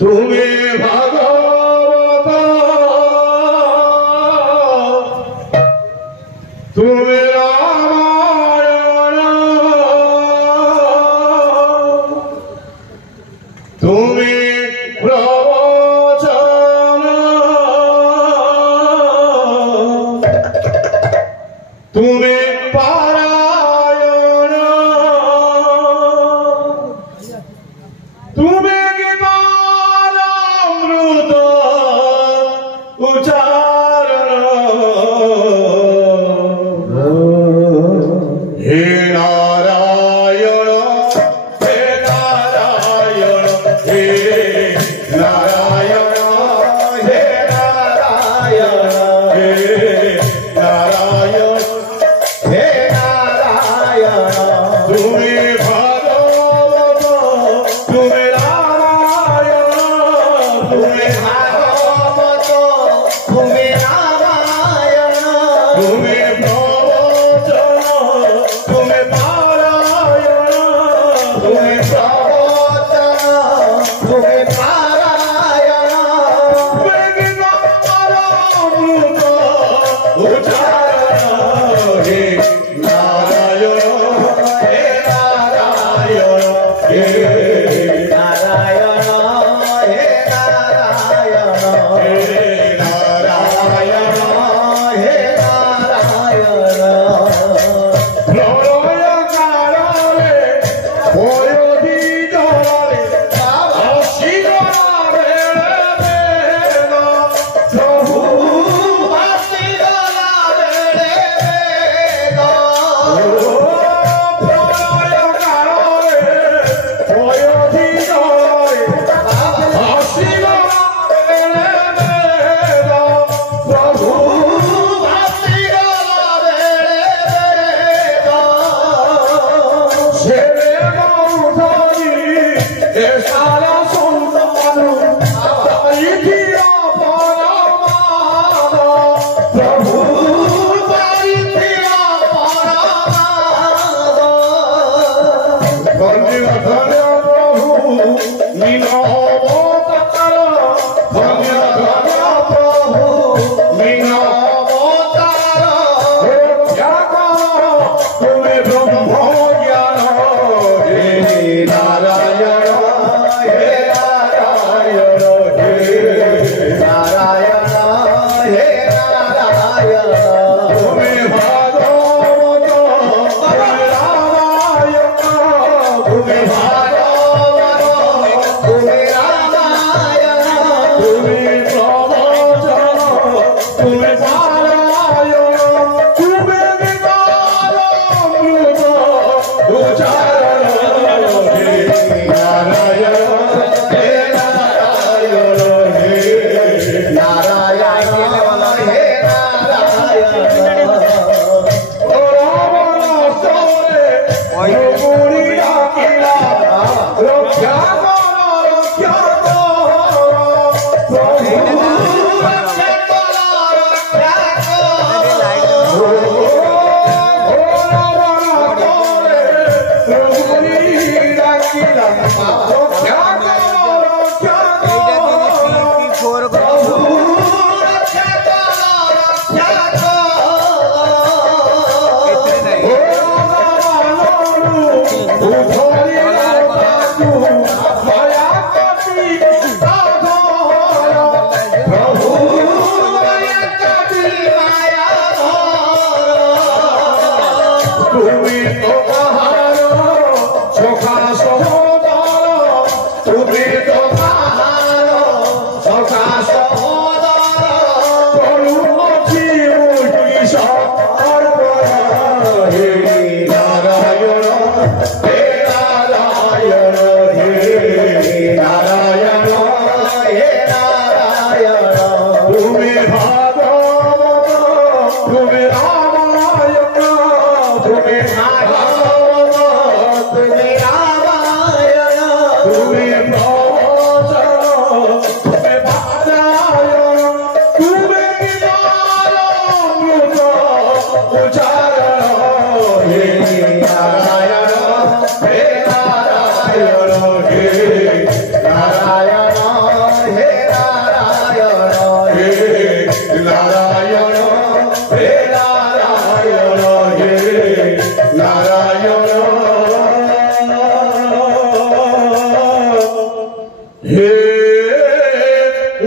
तुम्हें भगवता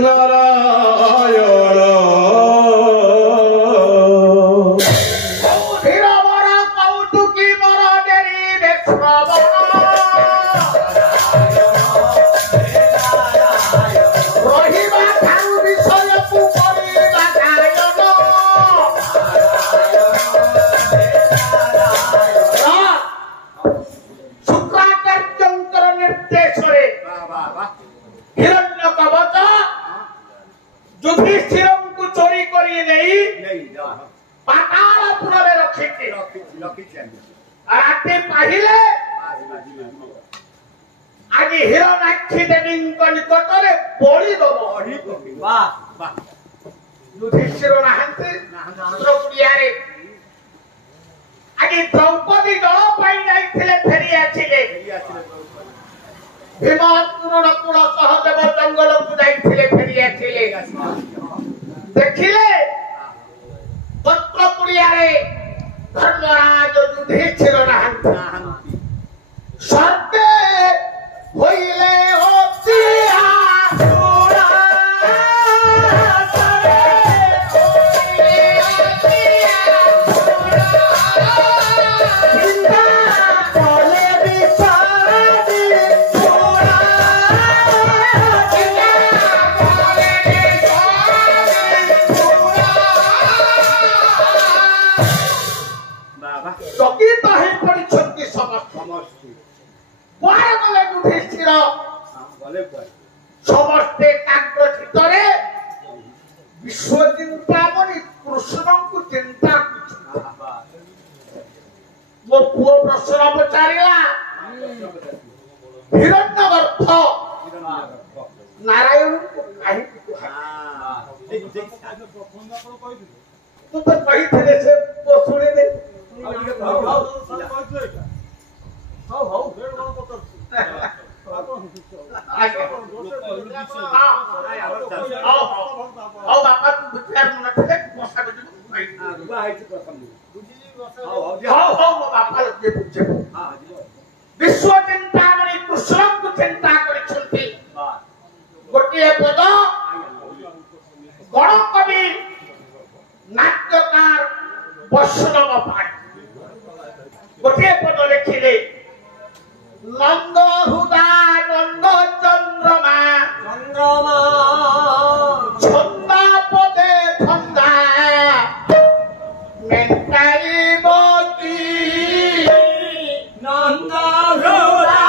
নারায়ণ ধীর বর কৌতুকী বর ডেরি শ্রবণ রহিবা ঠাউ বিষয়কু করিবা গায়ন শুক্রাচার্যঙ্কর নির্দেশরে হিরণ্য কবচ যুধিষ্ঠিরଙ୍କୁ ଚୋରି କରି ନେଇ ପାତାଳପୁରରେ ରଖିଛି। ରାତି ପାହିଲେ ଆଜି ହିରଣାକ୍ଷୀ ଦେବୀଙ୍କ ନିକଟରେ ବଳି ଦବ। ଯୁଧିଷ୍ଠିର ନାହାନ୍ତି କୁଡ଼ିଆରେ। ଆଜି ଦ୍ରୌପଦୀ ଜଳ ପାଇଁ ଯାଇଥିଲେ ଫେରି ଆସିଲେ। ଭୀମ ତୃଣକୂଳ ସହଦେବ ଜଙ୍ଗଲକୁ ଯାଇଥିଲେ ଫେରି ଆସିଲେ। ଦେଖିଲେ ପତ୍ର କୁଡ଼ିଆରେ ଧର୍ମରାଜ ଯୁଧିଷ୍ଠିର ନାହାନ୍ତି। ସର୍ବେ ହୋଇଲେ ଚକିତ ହେଇ ପଡ଼ିଛନ୍ତି ସମସ୍ତେ। କୁଆଡ଼େ ଗଲେ ଯୁଧିଷ୍ଠିର? ସମସ୍ତେ ତାଙ୍କ ଭିତରେ ବିଶ୍ୱ ଚିନ୍ତାମଣି କୃଷ୍ଣଙ୍କୁ ଚିନ୍ତା କରୁଛନ୍ତି। ମୋ ପୁଅ ପ୍ରଶ୍ନ ପଚାରିଲା ହିରଣ୍ୟ ଗର୍ଭ ନାରାୟଣଙ୍କୁ କାହିଁକି କୁହାଯାଏ? ତୁ ତ କହିଥିଲେ ସେ ପୁଅ ଶୁଣିଲେ। ବାପା ତୁ ବୁଝିବାର ମନ ଥିଲେ ବର୍ଷା ବୁଝିବୁ ବାପା ବିଶ୍ୱ ଚିନ୍ତାମଣି କୃଷ୍ଣଙ୍କୁ ଚିନ୍ତା କରିଛନ୍ତି। ଗୋଟିଏ ପଦ ଗଣକବି ନାଟ୍ୟକାର ବୈଷ୍ଣବ ପାଠ ଗୋଟିଏ ପଦ ଲେଖିଲେ ନନ୍ଦ ହୃଦା ନନ୍ଦ ଚନ୍ଦ୍ରମା ଛନ୍ଦା ପଦେ ଛନ୍ଦା ମେଣ୍ଟାଇବ କି ନନ୍ଦ ହୃଦା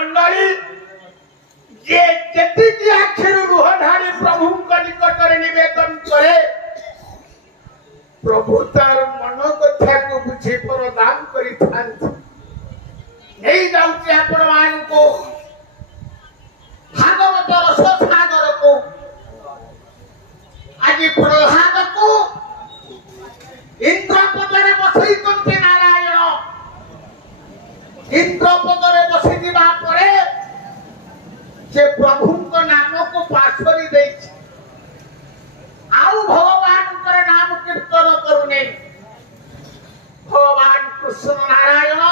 मंडली जे जेतिकी आखिरु लुह ढाड़ी प्रभु निकट निवेदन करे प्रभु तार मन कथा को बुझी प्रदान करी नहीं जाऊँ आपण मान को भागवत रस सागर को आज प्रहलाद को इंद्रपदरे बसई करते नारायण इंद्रपदरे बसी दिबा परे जे प्रभु को नाम को पासरी दे आउ भगवान कर नाम कीर्तन करूने भगवान कृष्ण नारायण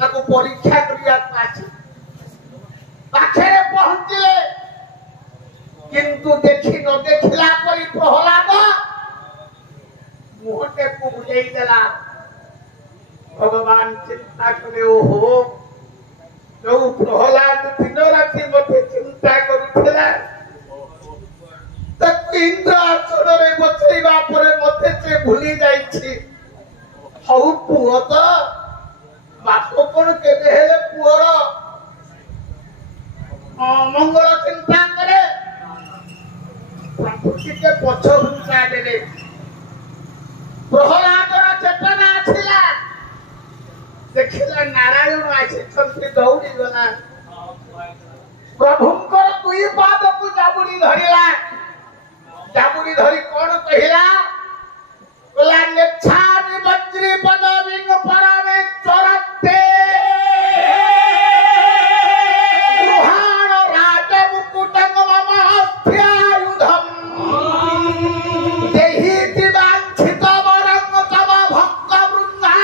ताको परीक्षा करिया पाखे पहुंचले किंतु देखी न देखिला परी प्रहलाद मुहटे को बुझाई देला भगवान चिंता करे ओहो जो प्रहलाद दिन राति मते चिंता करुथिला तक इंद्र आसन रे बसैबा परे मते से भूली जाईछि हौ पुओ तो बाप कोन केबे हेले पुओर मंगल चिंता करे प्रकृति के पछ हुंका देले प्रहलादर चेतना छिला देखिला नारायण आसी दौड़ी गला प्रभुंकर दुई पाद को जाबुड़ी धरिला जाबुड़ी धरी कौन कहिला बोला नेच्छामि वज्री पदविंग परमेश्वरते गृहाण राजमुकुटं मम हस्त्यायुधम् देहि दिवाञ्छित वरं तव भक्तवृन्दा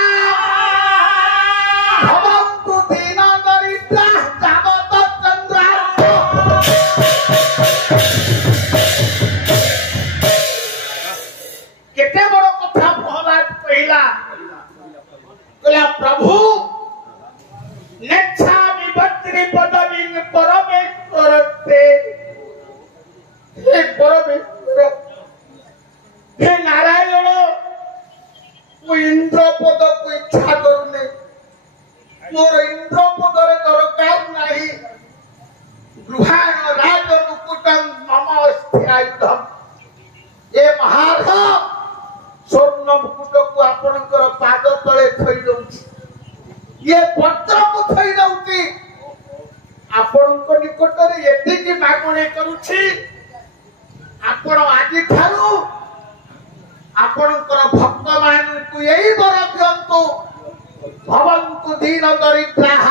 भवन्तु दीन दरिद्राः तावत् चन्द्रार्थ केते बड़ कथा प्रहलाद कहिला कहला प्रभु नेच्छामि वज्री पदविं परमेश्वरते हे परमेश्वर हे नारायण मु इंद्र पद को इच्छा करूने मोर इंद्र पदरे दरकार नाही गृहाण राज मुकुटं मम अस्त्यायुधम् ए महाराज स्वर्ण मुकुट को आपणकर पाद तले थई दउछि ये पत्र को थई दउछि आपणक निकट रे एतिकी मागणे करूछि आपण आजि थारु आपणकर भक्त मान को एई बर दियंतु भवन्तु दीन दरिद्राः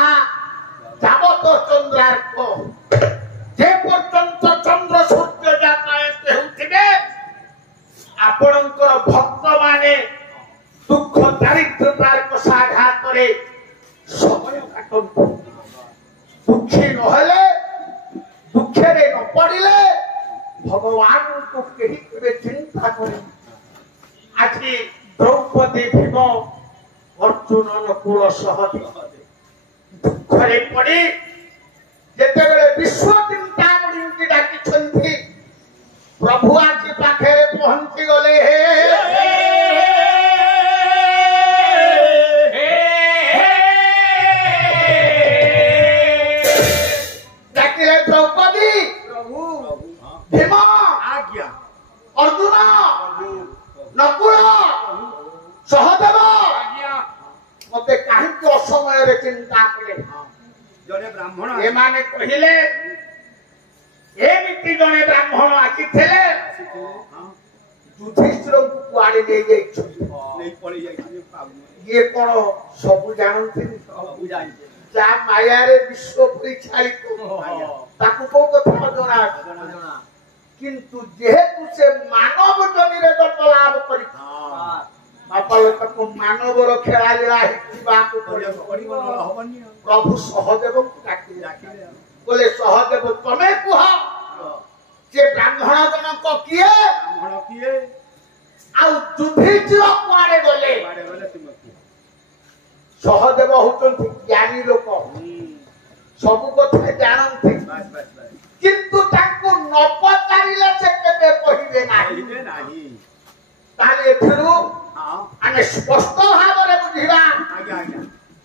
तावत् चन्द्रार्क जे पर्यंत चंद्र सूर्य जातायत हेउथिबे आपणकर भक्त माने दुख दारिद्रतार कषाघात करे समय काटंतु दुखी नहले दुखेरे न पड़िले भगवान को केही केबे चिंता करे आज द्रौपदी भीम अर्जुन नकुल सहदेव दुखरे पड़ी जेतेबेले विश्व चिंतामणि की डाकी छंती प्रभु आके पाखे पहुंची गले डाकिले द्रौपदी प्रभु भीम आज्ञा अर्जुन नकुल सहदेव आज्ञा मते काहे असमय रे चिंता कले जने ब्राह्मण ए माने कहिले एमिति जने ब्राह्मण आसीथिले युधिष्ठिर को कुआडे ले जाई नहीं पड़ी जाई ये कोन सब जानथि सब जानि जा माया रे विश्व परिचालित ताकू को कथा जଣା किंतु जेहेतु से मानव जनी रे जन्म लाभ करी बापा को मानव रो खेला लीला हिबा को पड़िबो हबनी प्रभु सहदेव को डाकिले बोले सहदेव तमे कुह जे ब्राह्मण जनक किए आ युधिष्ठिर कुआडे गले सहदेव होतंती ज्ञानी लोक सब कथा जानंती किंतु ताको न पचारिले से केबे कहिबे नाही ताले एथरु आमे स्पष्ट भाबरे बुझिबा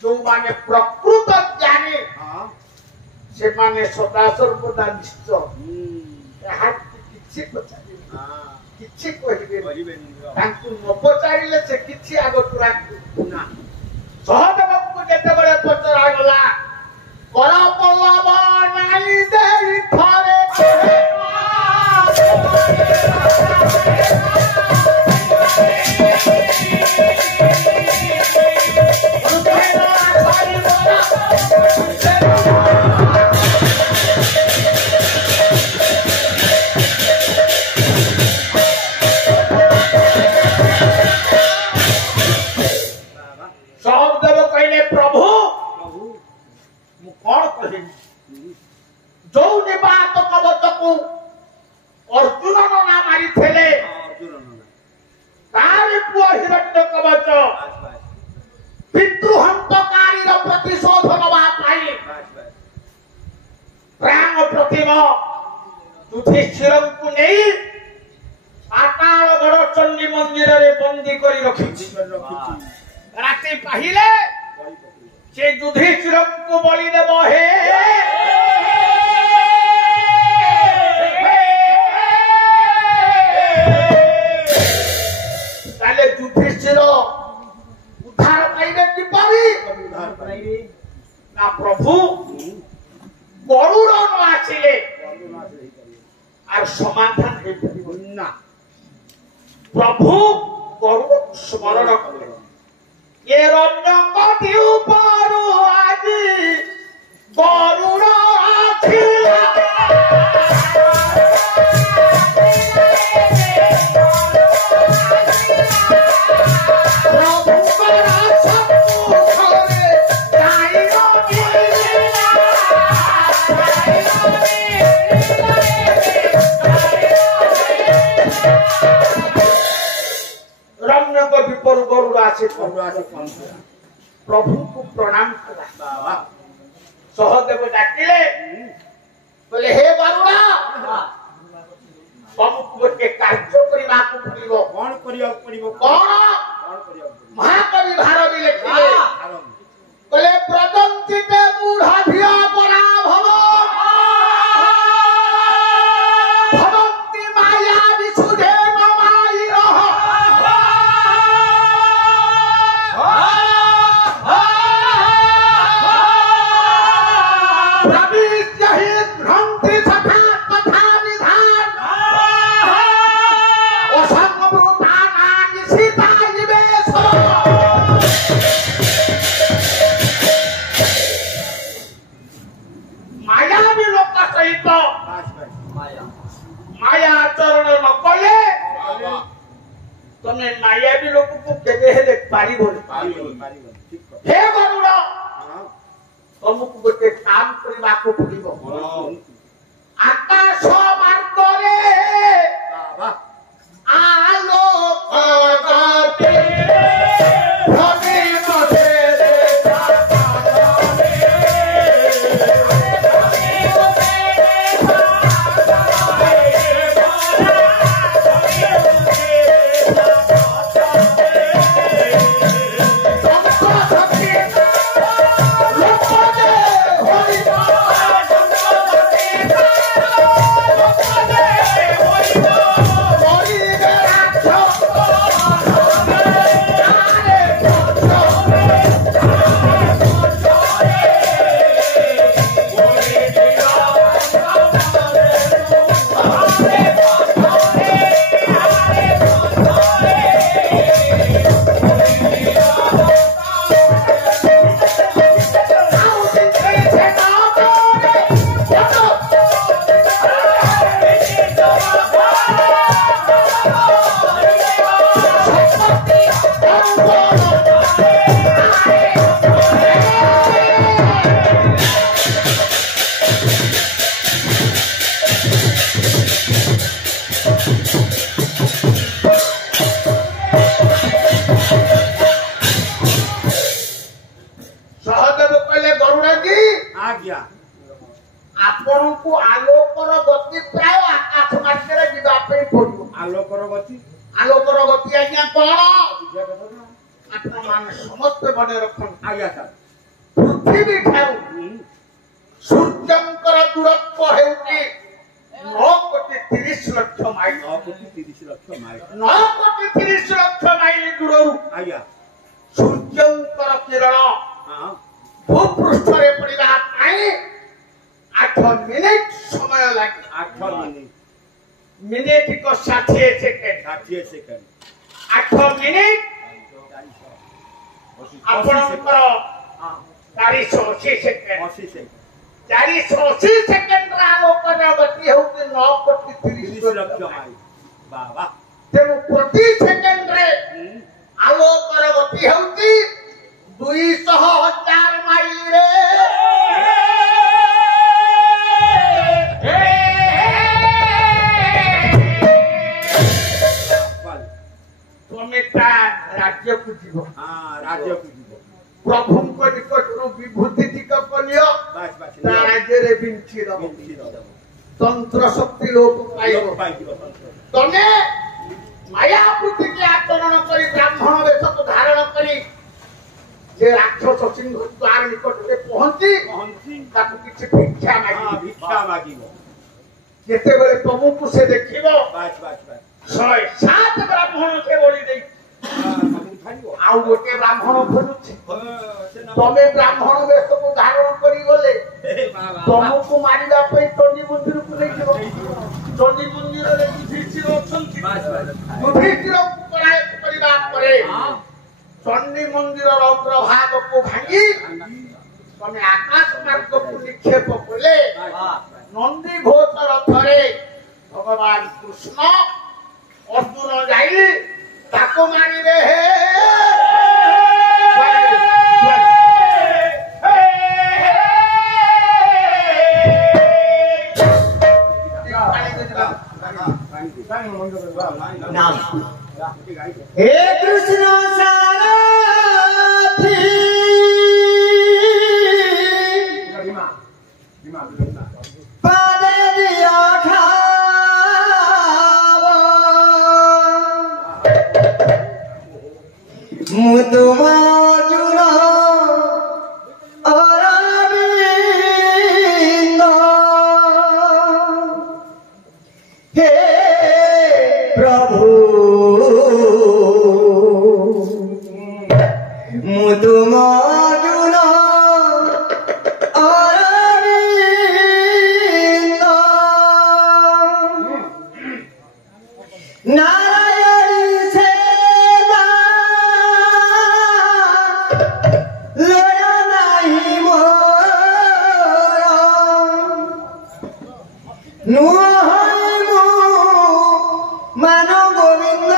जो माने प्रकृत ज्ञानी से माने सदा सर्वदा निश्चय ଏହା କିଛି ପଚାରିବେ କିଛି କହିବେ ତାଙ୍କୁ ନ ପଚାରିଲେ ସେ କିଛି ଆଗ ତୁରା ନା ସହଦେବଙ୍କୁ ଯେତେବେଳେ ପଚରାଗଲା କର ପଲ୍ଲବ ନାଇଁ ଦେଇ ଥରେ सहदेव कहले प्रभु मु कौन कहि जो निपात कवच को अर्जुन ना मारी थेले तारे पुआ हिरण्य कवच पितृहंतकारी रो प्रतिशोधन बा पाई प्राण प्रतिमा युधिष्ठिर को नहीं पातालगढ़ चंडी मंदिर रे बंदी करी रखी राति पाहिले से युधिष्ठिर को बलि देव हे ताले युधिष्ठिर उद्धार पाइबे कि पाबी ना प्रभु गरुड़ न आसिले आर समाधान हे ना प्रभु गरुड़ स्मरण करे ये रण्यकटी ऊपर आज गरुड़ आछिला रण्यकटी पर गरुड़ आछे प्रभु को प्रणाम करा सहदेव डाकिले बोले हे गरुड़ा तुमको गोटे कार्य करिबा को पड़िबो कोन करिया पड़िबो कोन महाकवि भारती लिखिले बोले प्रदंतिते मूढ़ाधिया पराभव भवन्ति माया विसुधे ममाई रह प्रविश्य हि घ्रन्थि सखा तथा विधान असंवृतानानि सीतायिवेश मायावी लोक सहित माया आचरण न कले तमे मायावी लोक को केबे हेले पारिबो हे गरुड़ तुमको गोटे काम करबा को पड़िबो आकाश मार्ग रे आलोक गते भगे मधे आपनको आलोकर गति प्राय आकाश मार्ग जीवा पड़ो आलोकर गति आज्ञा कौन आप मान समस्त बने रखन आज्ञा पृथ्वी ठारू सूर्य ଦୂରତ୍ୱ ହେଉଛି 9,30,00,000 ମାଇଲ। 9,30,00,000 ମାଇଲ। 9,30,00,000 ମାଇଲ ଦୂରରୁ ଆଜ୍ଞା ସୂର୍ଯ୍ୟଙ୍କର କିରଣ ଭୂପୃଷ୍ଠରେ ପଡ଼ିବା ପାଇଁ 8 ମିନିଟ ସମୟ ଲାଗେ। 8 ମିନିଟ। ମିନିଟ କ 60 ସେକେଣ୍ଡ। 60 ସେକେଣ୍ଡ। 8 ମିନିଟ ଆପଣଙ୍କର 480 ସେକେଣ୍ଡ। 80 ସେକେଣ୍ଡ। 480 ସେକେଣ୍ଡର ଆଲୋକର ଗତି ହେଉଛି 9,30,00,000 ମାଇଲ। ବାବା ତେଣୁ ପ୍ରତି ସେକେଣ୍ଡରେ ଆଲୋକର ଗତି ହେଉଛି 200,000 ମାଇଲରେ। ତମେ ତା ରାଜ୍ୟକୁ ଯିବ। ରାଜ୍ୟକୁ ଯିବ। ପ୍ରଭୁଙ୍କ ନିକଟରୁ ବିଭୂତି ଟିକକ ନିଅ। ତା ରାଜ୍ୟରେ ବିଞ୍ଚି ଦବ। ତନ୍ତ୍ର ଶକ୍ତି ଲୋପ ପାଇବ। ତମେ ମାୟା ବୃତ୍ତିକି ଆଚରଣ କରି ବ୍ରାହ୍ମଣ ବେଶକୁ ଧାରଣ କରି ଯେ ରାକ୍ଷସ ସିଂହ ଦ୍ୱାର ନିକଟରେ ପହଞ୍ଚି ତାକୁ କିଛି ଭିକ୍ଷା ମାଗିବ। ଯେତେବେଳେ ତମକୁ ସେ ଦେଖିବ 107 ବ୍ରାହ୍ମଣ ସେ ବଳି ଦେଇ ଆଉ ଗୋଟେ ବ୍ରାହ୍ମଣ ଖୋଜୁଛି। ତମେ ବ୍ରାହ୍ମଣ ବେଶକୁ ଧାରଣ କରି ଗଲେ ତମକୁ ମାରିବା ପାଇଁ ଚଣ୍ଡୀ ମନ୍ଦିରକୁ ନେଇଯିବ। ଚଣ୍ଡୀ ମନ୍ଦିରରେ ଯୁଧିଷ୍ଠିର ଅଛନ୍ତି। ଯୁଧିଷ୍ଠିରକୁ ପରାୟତ କରିବା ପରେ ଚଣ୍ଡୀ ମନ୍ଦିରର ଅଗ୍ରଭାଗକୁ ଭାଙ୍ଗି ତମେ ଆକାଶ ମାର୍ଗକୁ ନିକ୍ଷେପ କଲେ ନନ୍ଦୀ ଘୋଷ ରଥରେ ଭଗବାନ କୃଷ୍ଣ ଅର୍ଜୁନ ଯାଇ ତାକୁ ମାରିବେ। हे कृष्ण सारथी पादे दिया खावा मुतुमार्जुन अरविंद हे प्रभु मुतुमार्जुन अरविंद नारायणी सेना लया नहीं मोर नुहाई मु मानो गोविंद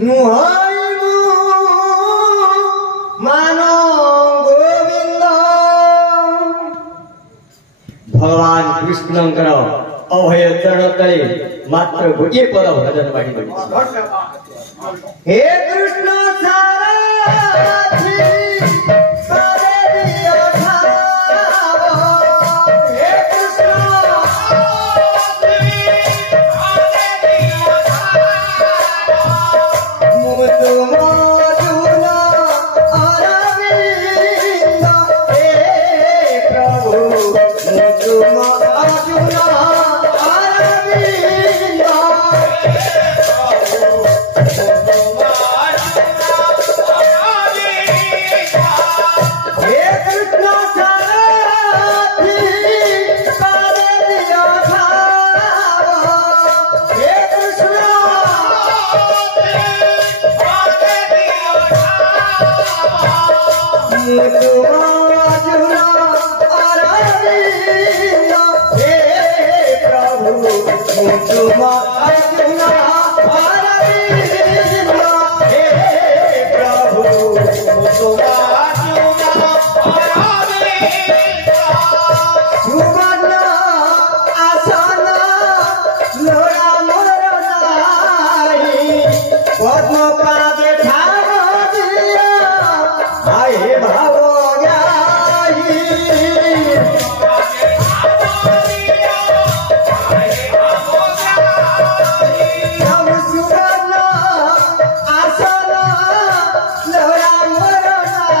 नुहाई मु मानो गोविंद। भगवान कृष्णଙ୍କର ଅଭୟ ଚରଣ ତଳେ ମାତ୍ର ଗୋଟିଏ ପଦ ଭଜନ ବାଡ଼ି ପଡ଼ିଛି। हे कृष्ण सारथी पादे दियो खावा हे कृष्ण मुतुमार्जुन अरविंद हे प्रभु मुतुमार्जुन अरविंद हे कृष्ण सारथी पादे दियो खावा हे कृष्ण मुतुमार्जुन अरविंद हे प्रभु मुतुमार्जुन अरविंद हे प्रभु मुतुमार्जुन सुवर्ण आसन लोड़ा मोर नाही पद्म पादे ठाड़ दिया आए भाव गाई हम सुवर्ण आसन लोड़ा मोर नाही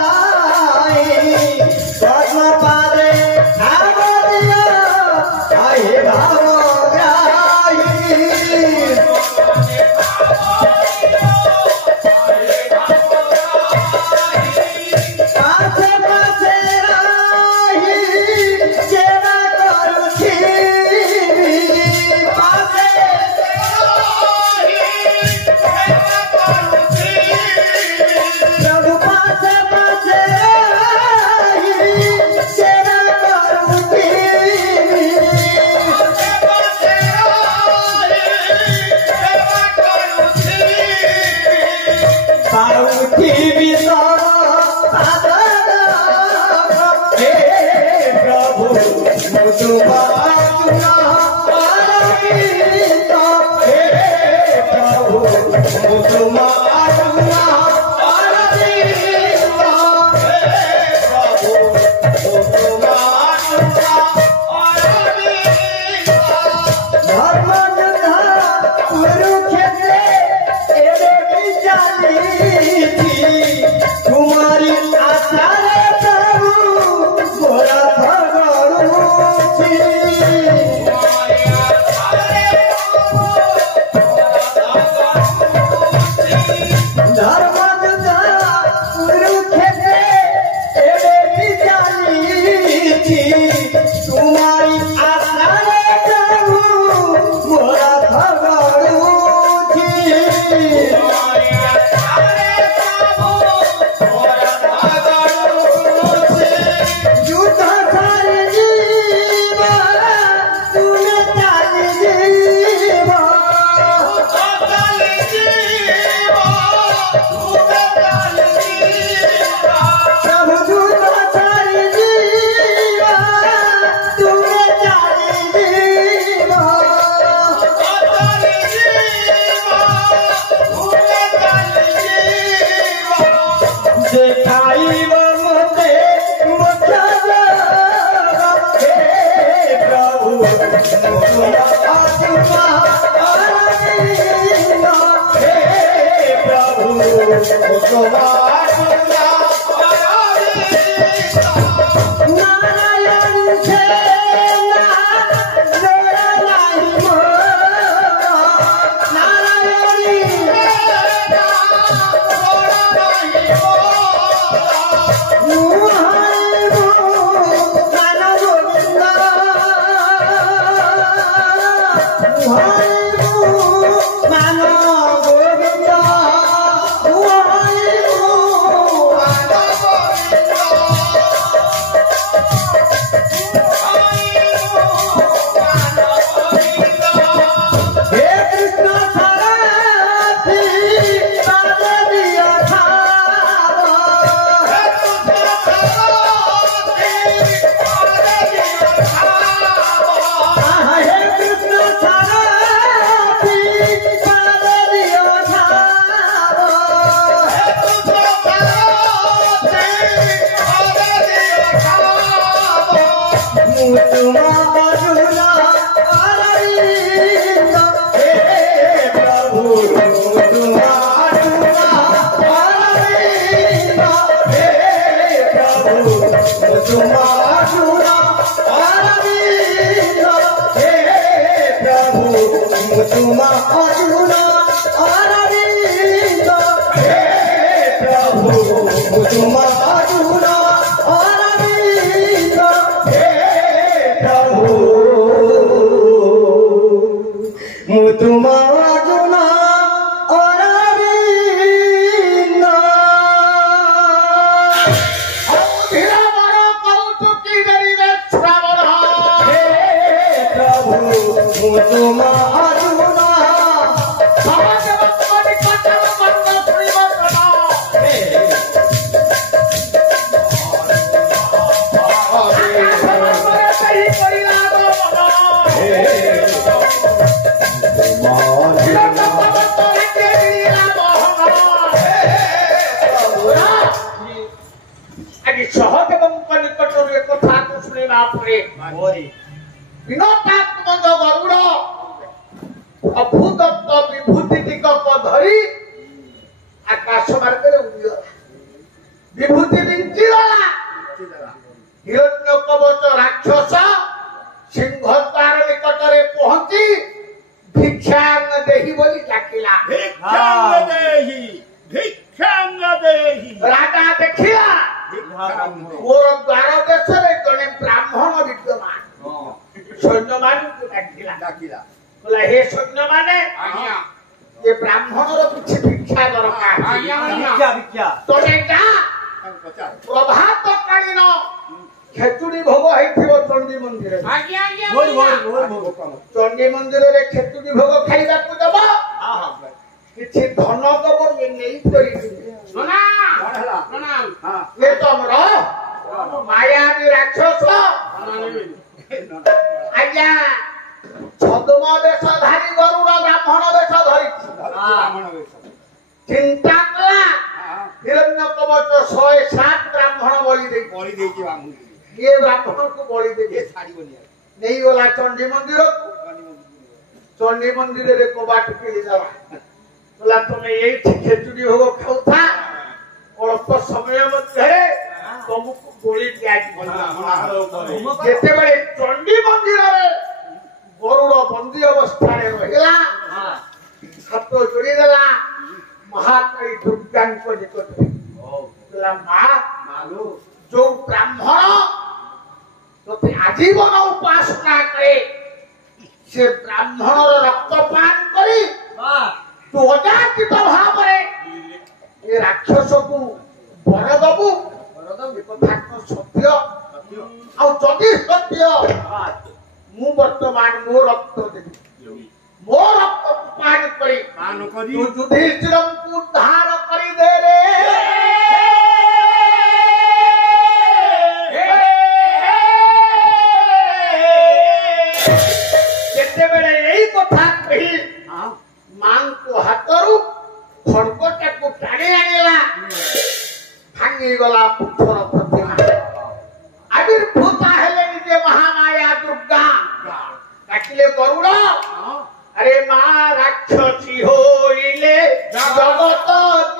अरे माँ राक्षसी होइले जगत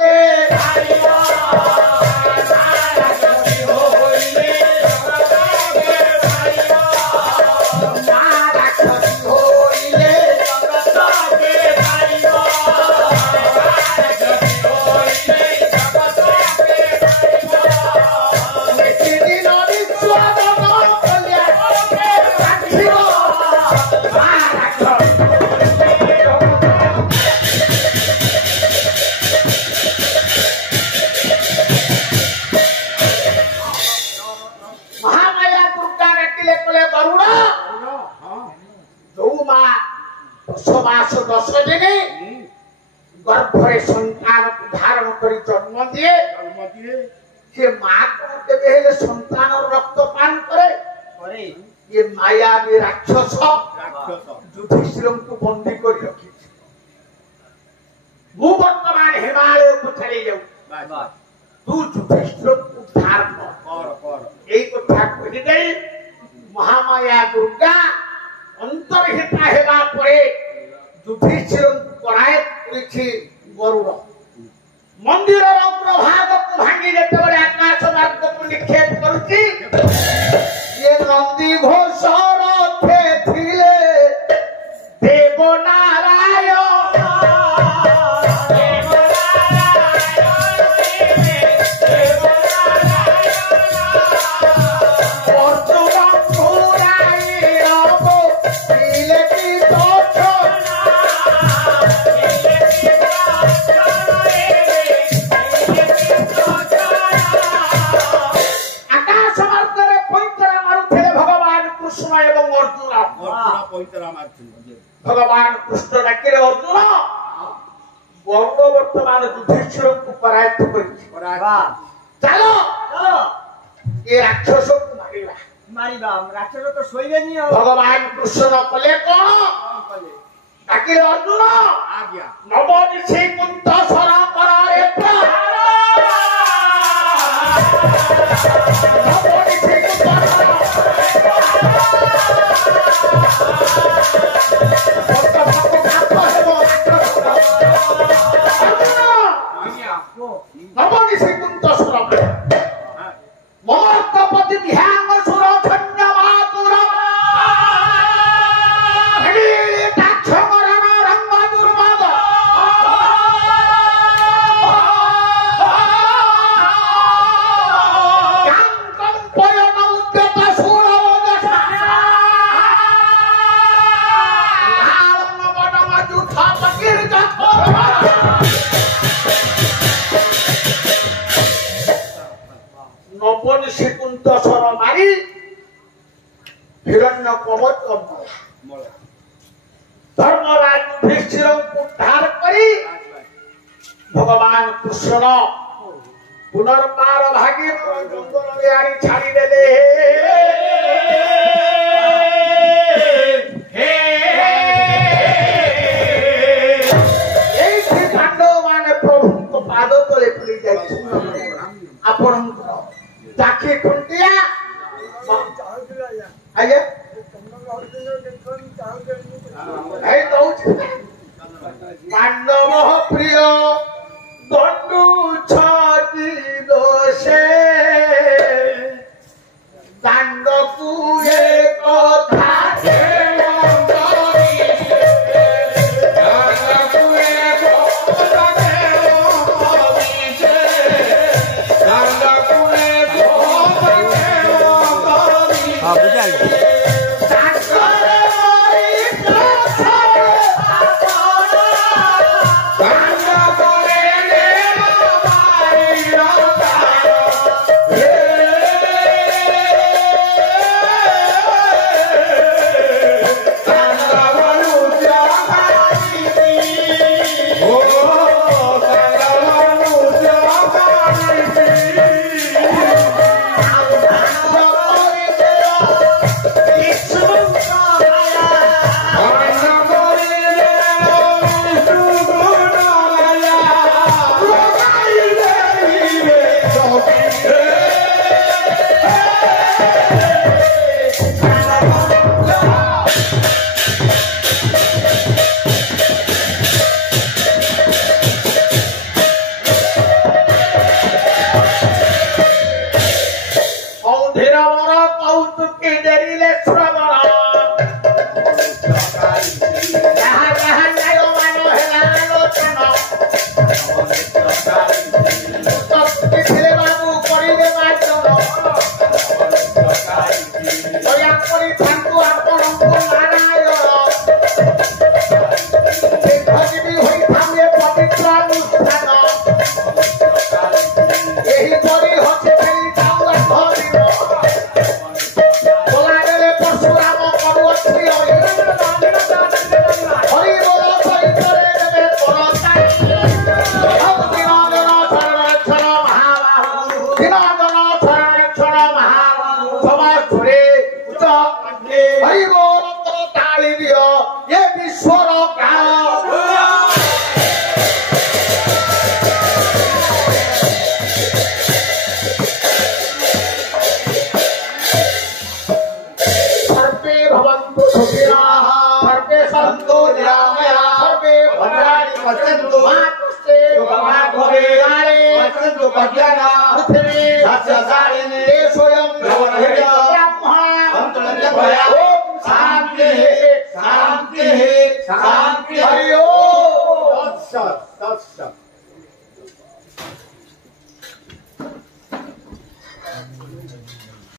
के କିରେ ସେ ମା କଣ କେବେ ହେଲେ ସନ୍ତାନର ରକ୍ତ ପାନ କରେ? করে ଇଏ ମାୟାବୀ ରାକ୍ଷସ ରାକ୍ଷସ ଯୁଧିଷ୍ଠିରଙ୍କୁ ବନ୍ଦୀ କରି ରଖିଛି। ମୁଁ ବର୍ତ୍ତମାନ ହିମାଳୟକୁ ଚାଲି ଯାଉ, ବାସ୍ ତୁ ଯୁଧିଷ୍ଠିରଙ୍କୁ ଉଦ୍ଧାର କର। କର କର এই কথা কহিদেই মহামায়া দুর্গা অন্তর্হিতা হেবা পরে যুধিষ্ঠিরଙ୍କୁ କରାୟତ କରିଛି ଗରୁଡ଼। ମନ୍ଦିରର ଅଗ୍ରଭାଗକୁ ଭାଙ୍ଗି ଯେତେବେଳେ ଆକାଶ ମାର୍ଗକୁ ନିକ୍ଷେପ କରୁଛି, ଇଏ ନନ୍ଦୀ ଘୋଷ ରଥେ ଥିଲେ ଦେବନାରାୟଣ। भगवान कृष्ण डाकिले अर्जुन गरुड़ वर्तमान युधिष्ठिर को पराजित करिछि। चलो ये राक्षस को मारिबा। মারিবা রাক্ষস তো সইবেনি भगवान कृष्ण कले कोन डाकिले अर्जुन आज्ञा नवनिषि कुंत सर करारे नवनिषि नवनिषि कुंत सर मोर्तपति ध्यान सुर धन्य मातुर ताक्षमरण रंग दुर्मद कांकं पयन उद्यत सुरवदस लालम बडम जुठा पकिर्ज नवनिषि कुंत सर मारी हिरण्य कवच मोला धर्मराज युधिष्ठिर को उद्धार करी भगवान कृष्ण पुनर्बार भागी जंगल में आनी छाड़ी देले। एठी पांडव माने प्रभु को पाद तले पड़ी जाई आपण जाके खुंटिया आया এই দৌছি পাণ্ডব প্রিয় দণ্ডু ছটি দোষে দাণ্ডকু এ কথা पचंतु महापुष्टे योगमा भवे काले पचंतु पद्याना पृथ्वी सस्यशालिने